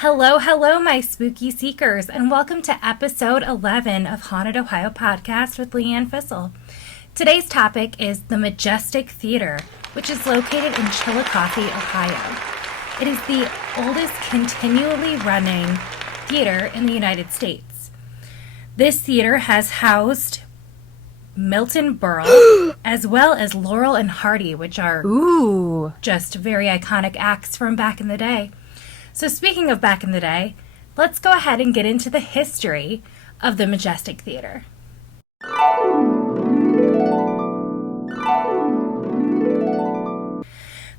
Hello, hello, my spooky seekers, and welcome to episode 11 of Haunted Ohio Podcast with Leanne Fissel. Today's topic is the Majestic Theater, which is located in Chillicothe, Ohio. It is the oldest continually running theater in the United States. This theater has housed Milton Berle, as well as Laurel and Hardy, which are just very iconic acts from back in the day. So speaking of back in the day, let's go ahead and get into the history of the Majestic Theater.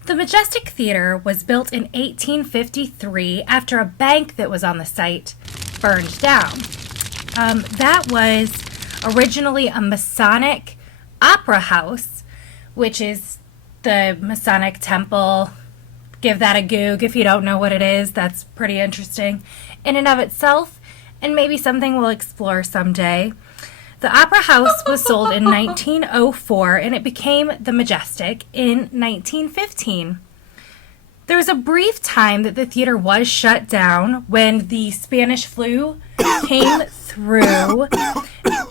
The Majestic Theater was built in 1853 after a bank that was on the site burned down. That was originally a Masonic opera house, which is the Masonic temple. Give that a goog if you don't know what it is. That's pretty interesting in and of itself, and maybe something we'll explore someday. The Opera House was sold in 1904, and it became the Majestic in 1915. There was a brief time that the theater was shut down when the Spanish flu came through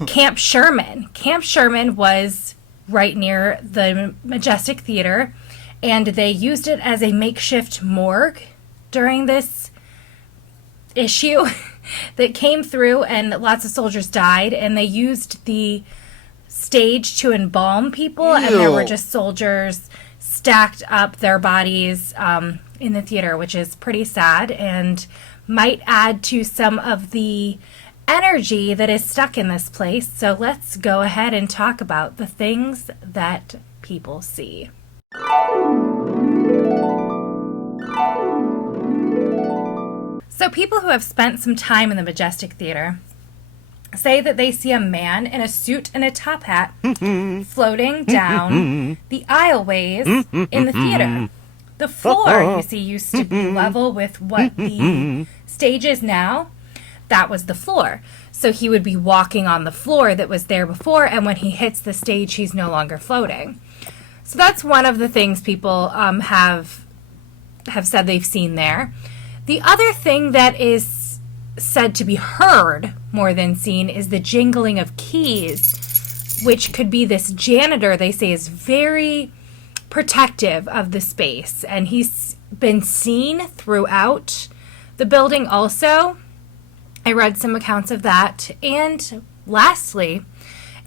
Camp Sherman. Camp Sherman was right near the Majestic Theater, and they used it as a makeshift morgue during this issue that came through, and lots of soldiers died, and they used the stage to embalm people. Ew. And there were just soldiers stacked up their bodies in the theater, which is pretty sad and might add to some of the energy that is stuck in this place. So let's go ahead and talk about the things that people see. So people who have spent some time in the Majestic Theater say that they see a man in a suit and a top hat floating down the aisleways in the theater. The floor, you see, used to be level with what the stage is now. That was the floor. So he would be walking on the floor that was there before, and when he hits the stage, he's no longer floating. So that's one of the things people have said they've seen there. The other thing that is said to be heard more than seen is the jingling of keys, which could be this janitor, they say, is very protective of the space. And he's been seen throughout the building also. I read some accounts of that. And lastly,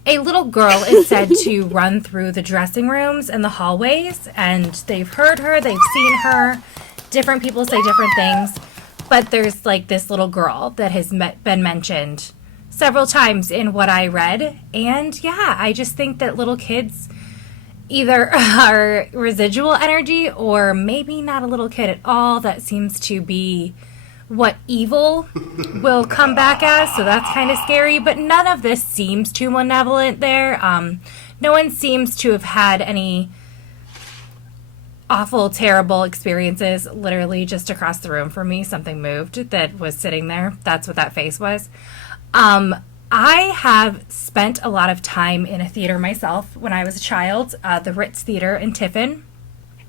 a little girl is said to run through the dressing rooms and the hallways, and they've heard her, they've seen her. Different people say different things, but there's like this little girl that has been mentioned several times in what I read. And yeah, I just think that little kids either are residual energy or maybe not a little kid at all. That seems to be what evil will come back as, so that's kind of scary, but none of this seems too malevolent there. No one seems to have had any awful, terrible experiences. Literally just across the room from me, something moved that was sitting there. That's what that face was. I have spent a lot of time in a theater myself when I was a child, the Ritz Theater in Tiffin,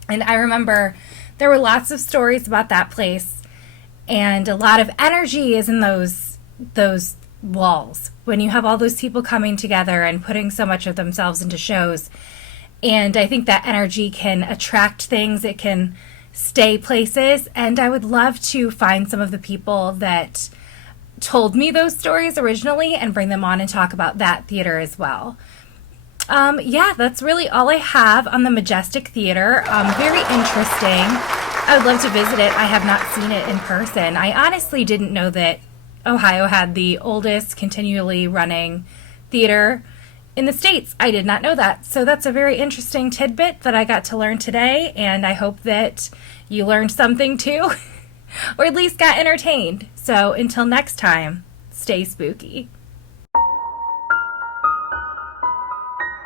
and I remember there were lots of stories about that place. And a lot of energy is in those walls when you have all those people coming together and putting so much of themselves into shows. And I think that energy can attract things. It can stay places. And I would love to find some of the people that told me those stories originally and bring them on and talk about that theater as well. Yeah, that's really all I have on the Majestic Theater. Very interesting. I would love to visit it. I have not seen it in person. I honestly didn't know that Ohio had the oldest continually running theater in the States. I did not know that. So that's a very interesting tidbit that I got to learn today, and I hope that you learned something too, or at least got entertained. So until next time, stay spooky.